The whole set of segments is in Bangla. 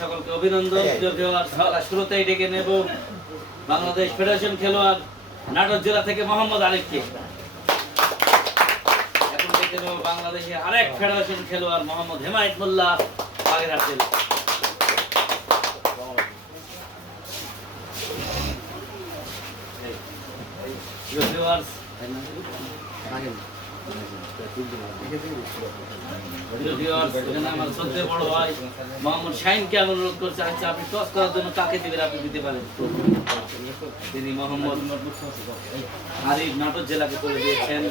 সকলকে অভিনন্দন শুরুতেই ডেকে নেব বাংলাদেশ ফেডারেশন খেলোয়াড় নাটোর জেলা থেকে মোহাম্মদ আরিফকে এখন ডেকে নেব বাংলাদেশের আরেক ফেডারেশন খেলোয়াড় মোহাম্মদ হেমায়ত মোল্লা বাগেরহাট জেলা প্রিয় আমার শ্রদ্ধেয় বড় ভাই মোহাম্মদ শাহিনকে আমি অনুরোধ করছি আচ্ছা আপনি টস করার জন্য কাকে দিবেন আপনি দিতে পারেন তিনি মোহাম্মদ আরিফ নাটোর জেলাকে করে দিয়েছেন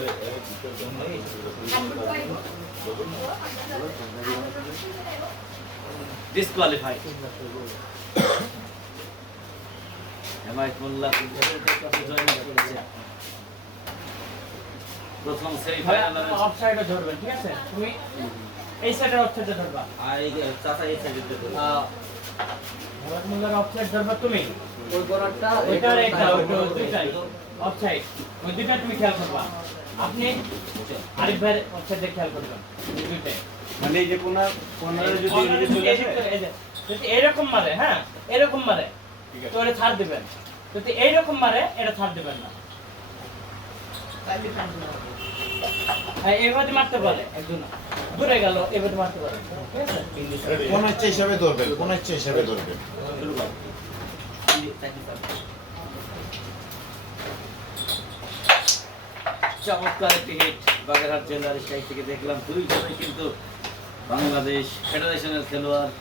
ডিসকোয়ালিফাই হেমায়ত মোল্লা জয়েন করেছে প্রথম সেমিফাইনাল অফসাইডে ধরবেন ঠিক আছে? তুমি এই সাইডের অফসাইডে ধরবা। আর এই চাচা এই সাইডে ভরত মোল্লার অফসাইড ধরবা তুমি? ওই বড়টা ওইটার এটা দুইটাই। অফসাইড ওই দুইটা তুমি খেয়াল করবা। আপনি আরিফ ভাইয়ের অফসাইডে খেয়াল করবেন। দুইটাই। মানে এই যে কোনা কোনারে যদি এদিকে চলে আসে যে- এই যে, যদি এরকম মারে হ্যাঁ এরকম মারে তো এটা ছাড় দিবেন। যদি এইরকম মারে এটা ছাড় দিবেন না। হ্যাঁ এইভাবে মারতে পারে একজন। দূরে গেল এভাবে মারতে পারে। কোন ইচ্ছা হিসাবে ধরবেন কোন ইচ্ছা হিসাবে ধরবেন? চমৎকার একটি হিট বাগেরহাট জেলার সাইড থেকে দেখলাম। দুইজনে কিন্তু বাংলাদেশ ফেডারেশনের খেলোয়াড়।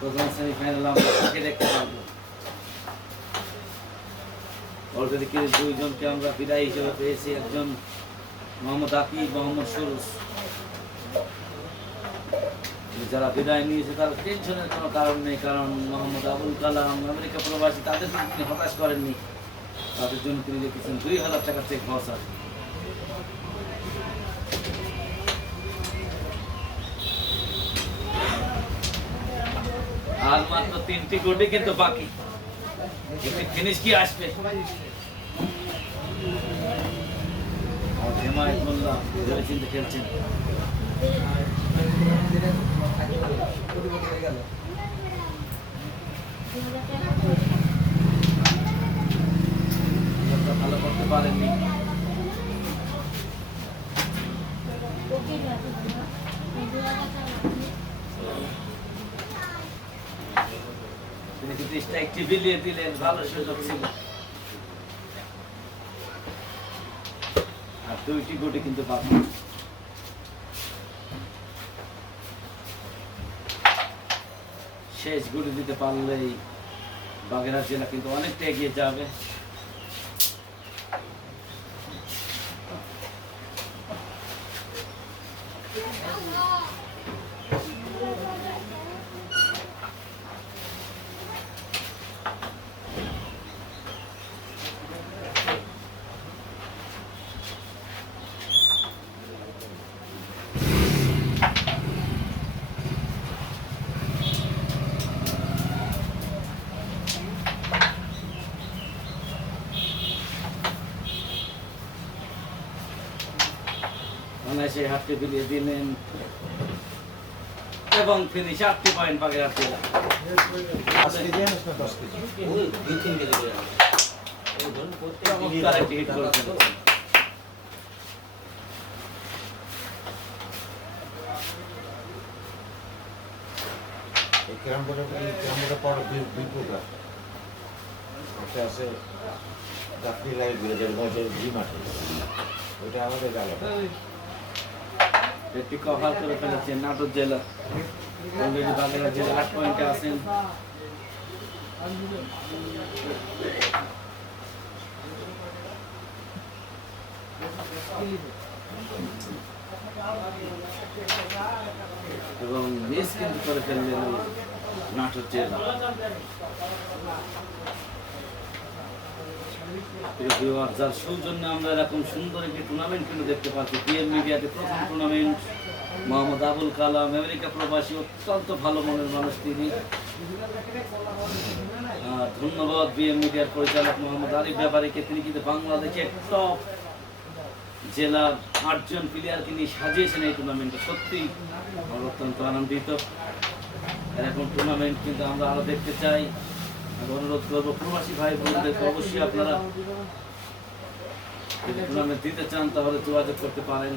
প্রথম সেমিফাইনাল আমরা দেখতে পাবো। অলরেডি দুইজনকে আমরা বিদায় হিসেবে পেয়েছি, একজন মোহাম্মদ আকিব, মোহাম্মদ সুরুস। যারা বিদায় নিয়েছে, তার টেনশনের কোনো কারণ নেই, কারণ মোহাম্মদ আবুল কালাম আমেরিকা প্রবাসী, তাদের তিনি হতাশ করেননি। তাদের জন্য তিনি লিখেছেন দুই হাজার টাকার চেক ভরসা আর মাত্র তিনটি কোটি কিন্তু বাকি। কি আসবে? চিন্তে খেলছেন। ভালো করতে পারেননি তিনি কিন্তু স্ট্রাইকটি বিলিয়ে দিলেন, ভালো সুযোগ ছিল। আর দুইটি গুটি কিন্তু বাকি। শেষ গুটি দিতে পারলেই বাগেরহাট জেলা কিন্তু অনেকটা এগিয়ে যাবে। অনায়াসে হাতটি বিলিয়ে দিলেন। এবং ফিনিশ আটটি পয়েন্ট ক্যারাম বোর্ডের ক্যারাম বোর্ডের পর দুই প্রকার একটা আছে লাইট মধ্যে দুই মাঠে। ওইটা আমাদের একটি কভার করে ফেলেছেন নাটোর জেলা। অলরেডি বাগেরহাট জেলা আট পয়েন্টে আছেন। এবং মিস কিন্তু করে ফেললেন নাটোর জেলা। আবুল কালাম, আমেরিকা প্রবাসী, অত্যন্ত ভালো মনের মানুষ তিনি। ধন্যবাদ বিএম তিনি কিন্তু বাংলাদেশের টপ জেলার আটজন প্লেয়ারকে নিয়ে সাজিয়েছেন এই টুর্নামেন্টে সত্যি অত্যন্ত আনন্দিত। এরকম টুর্নামেন্ট কিন্তু আমরা আরও দেখতে চাই। অনুরোধ করব, প্রবাসী ভাই বোনদেরকে অবশ্যই আপনারা যদি টুর্নামেন্ট দিতে চান, তাহলে যোগাযোগ করতে পারেন।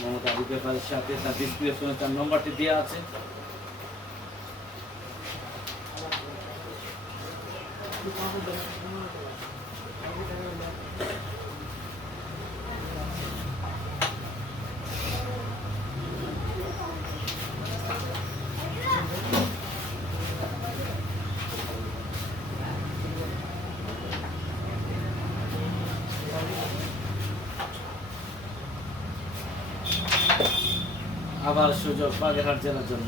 মমতা আবু সাথে তার ডিসক্রিপশনে তার নম্বরটি দেওয়া আছে। আবার সুযোগ বাগেরহাট জেলার জন্য।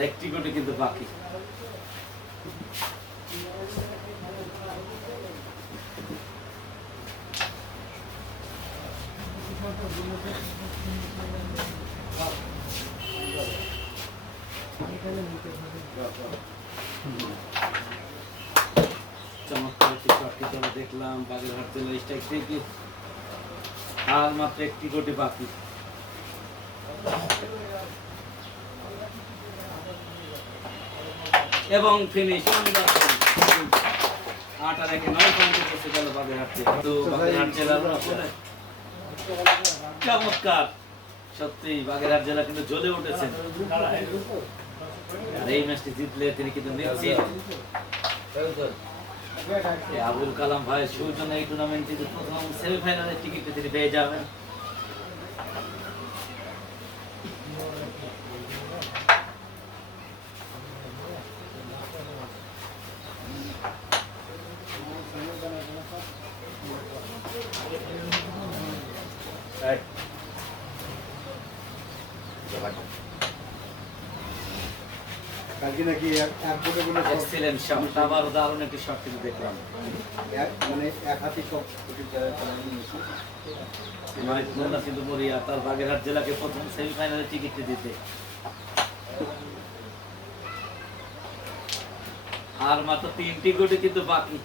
আর একটি কোটি কিন্তু বাকি। দেখলাম জেলার স্ট্রাইক থেকে। আর মাত্র একটি কোটি বাকি। এবং ফিনিশ আট আর একে নয় পয়েন্টে পৌঁছে গেল বাগেরহাট। তো বাগেরহাট জেলার চমৎকার। সত্যি বাগেরহাট জেলা কিন্তু জ্বলে উঠেছে। আর এই ম্যাচটি জিতলে তিনি কিন্তু নিশ্চিত। আবুল কালাম ভাই সৌজন্য এই টুর্নামেন্টে যে প্রথম সেমিফাইনালের টিকিট তিনি পেয়ে যাবেন। কালকে নাকি এয়ারপোর্টে কোনো সব- এক্সিলেন্ট শট আবার দারুণ একটি শট কিন্তু দেখলাম। মানে এক হাতে সব কিন্তু মরিয়া তার বাগেরহাট জেলাকে প্রথম সেমিফাইনালে টিকিট দিতে। আর মাত্র তিনটি কোটি কিন্তু বাকি।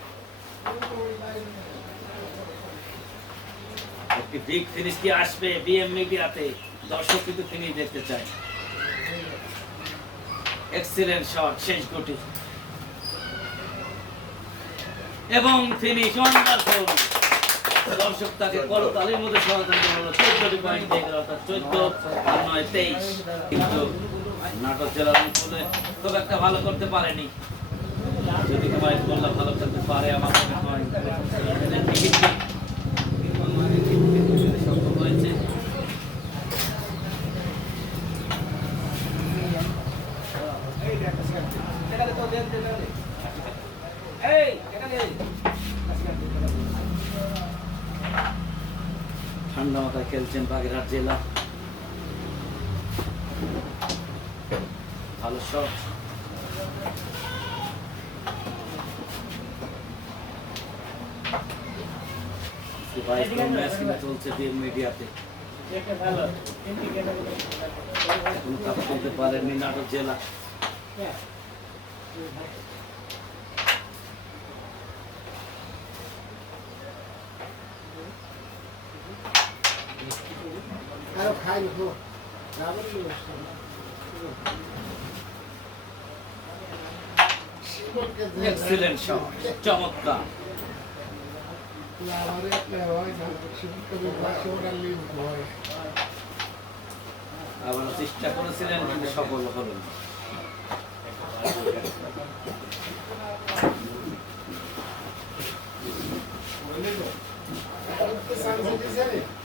একটি বিগ ফিনিশ কি আসবে বিএম মিডিয়াতে দর্শক কিন্তু ফিনিশ দেখতে চায়। এক্সিলেন্ট শট শেষ কোটি এবং ফিনিশ ওয়ান্ডারফুল দর্শক তাকে করতালির মধ্যে সমাধান হলো। চোদ্দটি পয়েন্ট দিয়ে গেল, অর্থাৎ চোদ্দ আর নয়, তেইশ। কিন্তু নাটক জেলার অঞ্চলে খুব একটা ভালো করতে পারেনি। যদি ভালো করতে পারে, আমার মনে হয় টিকিটটি সক্ষম হয়েছে খেলছেন বাগেরহাট জেলা। ভালো বাইশ চলছে মিডিয়াতে। নাটক জেলা। আরও খাই নিবো। যাবেন কি? শিবকে যে- এক্সিলেন্ট শট চমৎকার। আবার চেষ্টা করেছিলেন কিন্তু সফল হলেন। করতে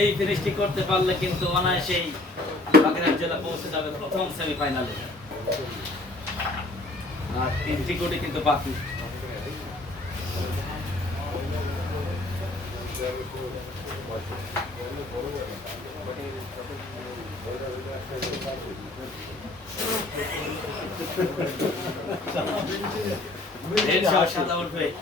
এই ফিনিশটি করতে পারলে কিন্তু অনায়াসেই বাগেরহাট জেলা পৌঁছে যাবে প্রথম সেমিফাইনালে আর তিনটি কোটি কিন্তু বাকি। সাদা উঠবে।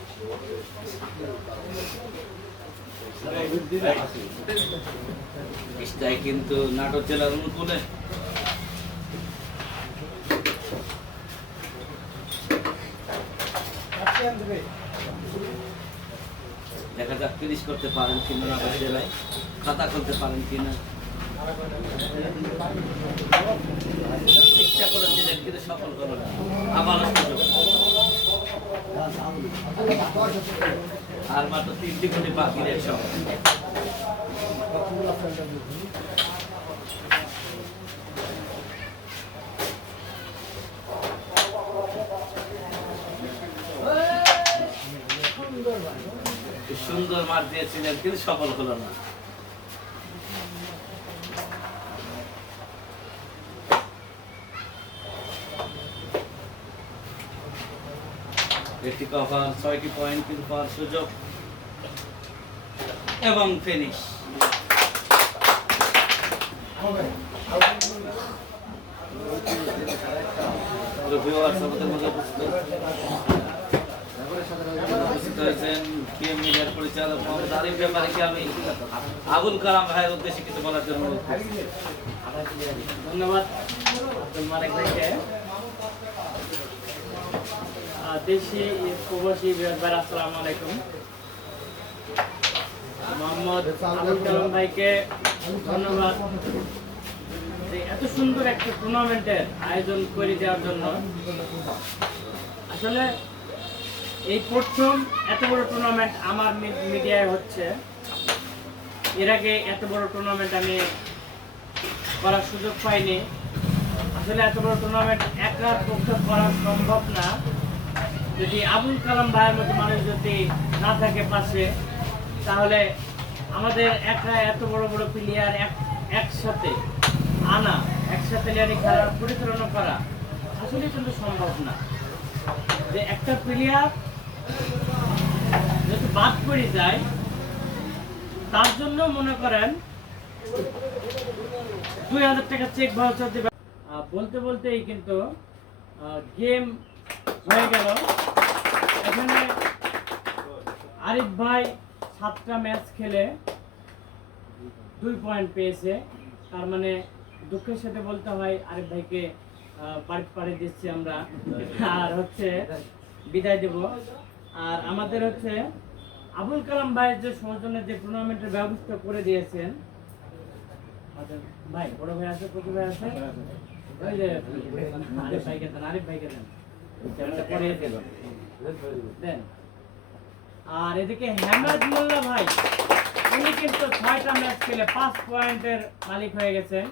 কিন্তু নাটক জেলার অনুকূলে। দেখা যাক ফিনিশ করতে পারেন কিনা নাটক জেলায় খাতা খুলতে পারেন কিনা। চেষ্টা করেছিলেন কিন্তু সফল হলো না। আবার আর মাত্র তিনটি কোটি বাকি রে সব সুন্দর মার দিয়েছিলেন কিন্তু সফল হলো না। কভার ছয়টি পয়েন্ট পাওয়ার সুযোগ। এবং ফিনিশ পরিচালক আমি আবুল কালাম ভাইয়ের উদ্দেশ্যে কিছু বলার জন্য ধন্যবাদ। দেশি প্রবাসী ভাই, আসসালামু আলাইকুম। মোহাম্মদ ভাইকে ধন্যবাদ যে এত সুন্দর একটা টুর্নামেন্টের আয়োজন করে দেওয়ার জন্য। আসলে এই প্রথম এত বড় টুর্নামেন্ট আমার মিডিয়ায় হচ্ছে। এর আগে এত বড় টুর্নামেন্ট আমি করার সুযোগ পাইনি। আসলে এত বড় টুর্নামেন্ট একার পক্ষে করা সম্ভব না। যদি আবুল কালাম ভাইয়ের মতো মানুষ যদি না থাকে পাশে, তাহলে আমাদের একা এত বড় বড় প্লেয়ার এক, একসাথে আনা, একসাথে নিয়ে খেলা, পরিচালনা করা আসলে কিন্তু সম্ভব না। যে একটা প্লেয়ার যদি বাদ পড়ে যায়, তার জন্য মনে করেন দুই হাজার টাকা চেক ভাউচার দেবে। বলতে বলতেই কিন্তু গেম হয়ে গেল। এখানে আরিফ ভাই সাতটা ম্যাচ খেলে দুই পয়েন্ট পেয়েছে। তার মানে দুঃখের সাথে বলতে হয়, আরিফ ভাইকে বাড়ি পাড়ি দিচ্ছি আমরা। আর হচ্ছে বিদায় দেব। আর আমাদের হচ্ছে আবুল কালাম ভাই যে সৌজন্যে যে টুর্নামেন্টের ব্যবস্থা করে দিয়েছেন ভাই, বড় ভাই আছে কত ভাই আছে? ওই যে আরিফ ভাইকে দেন, আরিফ ভাইকে দেন। আর এদিকে মোল্লা ভাই উনি কিন্তু ছয়টা ম্যাচ খেলে পাঁচ পয়েন্টের মালিক হয়ে গেছেন।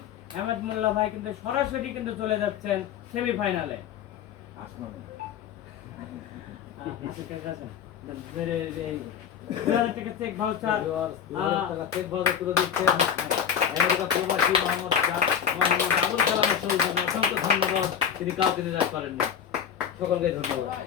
মোল্লা ভাই কিন্তু সরাসরি কিন্তু চলে যাচ্ছেন সেমিফাইনালে চেক ভাউচার চেক বাজার করে দিচ্ছেন আমেরিকা প্রবাসী মোহাম্মদ মোহাম্মদ আবুল কালামের অসংখ্য ধন্যবাদ। তিনি কাউকে নিরাশ করেননি। সকলকে ধন্যবাদ।